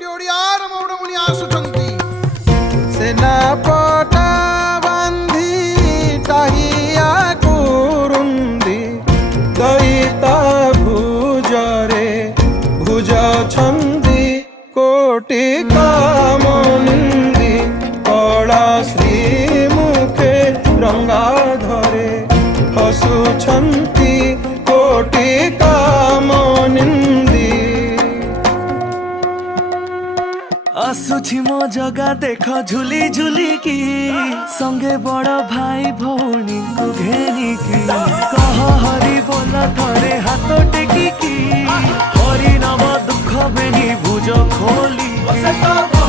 कोटी ओडियार मौडमुनि आसुचंती सेना पटा बांधी टाहिया कुरुंदी दयिता भुजरे भुज छंदी कोटि कामनिंदी कला श्री मुखे रंगा धरे हसुछंती कोटि कामनिंदी आसुछि मो जगा देख झुली झुली की संगे बड़ भाई भौणी को घेनी की कह हरि बोला थरे हाथ टेकी की हरि नाम दुख बेनी भुज खोली